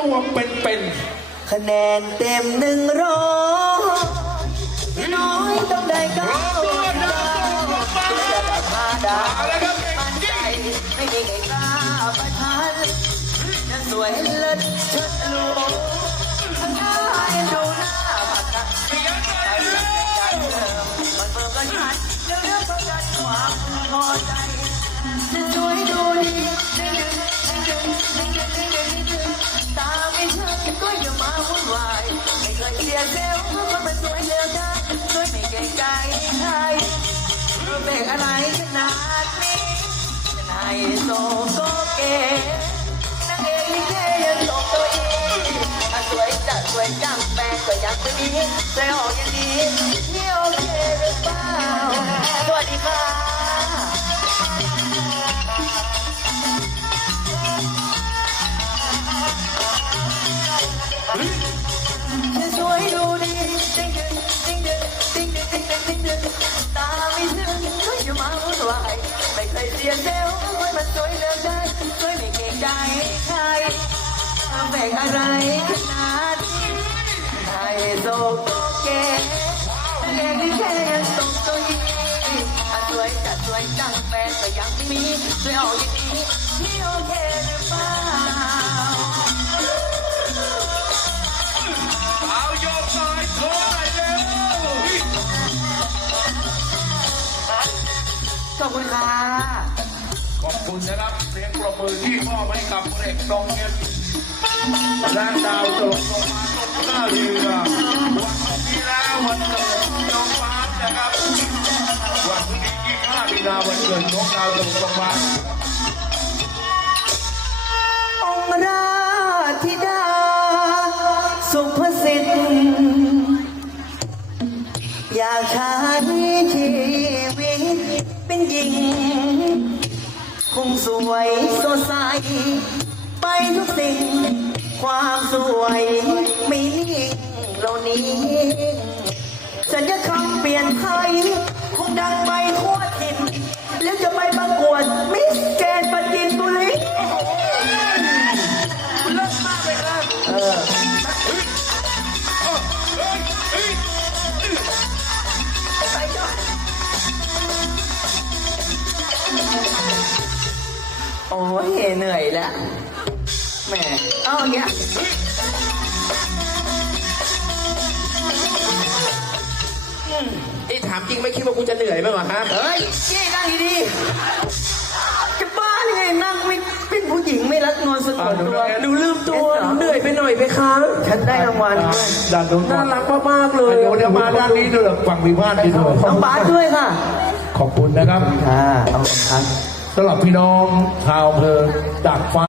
ตัวเป็นคะแนนเต็มหนึ่งร้อยน้อยต้องได้เก้าดาวจะได้มาดาๆวเอาละครับมั่นใจไม่มีใครกล้าประทานจะสวยเลิศเชิดห เคยเสียเซลล์เพราะมันสวยเดียวได้สวยไม่เก่งใจใครเบกอะไรขนาดนี้นายโซโซเกนางเอกลิเกยังตกตัวเองสวยจัดสวยจังแฟนก็ยังไม่มีใจออกอย่างนี้นี่โอเคหรือเปล่าสวัสดีค่ะส ตาไม่ถึงก็อย่มาวุ่นวายไม่เคยเสียเซลล์ไว้มันสวยเลิศได้สวยไม่เกรงใจใครแบ่งอะไรขนาดนี้ไฮโซโกเกเก่งที่แค่ยังตกตัวยีอะสวยจัดสวยจังแฟนก็ยังไม่มีสวยออกอย่างนี้พี่โอเคหรือเปล่า อบคุณค่ะขอบคุณนะครับเสียงปรบมือที่มอบให้กับเอกดองเงินและดาวตลกลงมาตกหน้าเรือวันนี้แล้ววันเกิดน้องฟ้านะครับวันที่25มีนาวันเกิดน้องดาวตลกลงมาองค์ราธิดา สุภสิทธิ์อยากใช้ ไปทุกสิ่ง ความสวยไม่นิ่งเรานี้ โอ้ยเหนื่อยแล้วแหมเอาอย่างเงี้ยนี่ถามจริงไม่คิดว่ากูจะเหนื่อยไหมวะฮะ เฮ้ยนี่นั่งดีๆจะบ้าหรือไงนั่งไม่เป็นผู้หญิงไม่รักนวลสงวนตัว หนูลืมตัวหนูเหนื่อยไปหน่อยไปคะฉันได้รางวัลด้วยด้านนู้นก่น่าอนรักมากๆเลย เดี๋ยวเดี๋ยวมาด้านนี้ด้วยฝั่งวิพากษ์ดีด้วยน้องบาสด้วยค่ะ ขอบคุณนะครับ ค่ะเอาครับ สำหรับพี่น้องชาวอำเภอจากฟ้า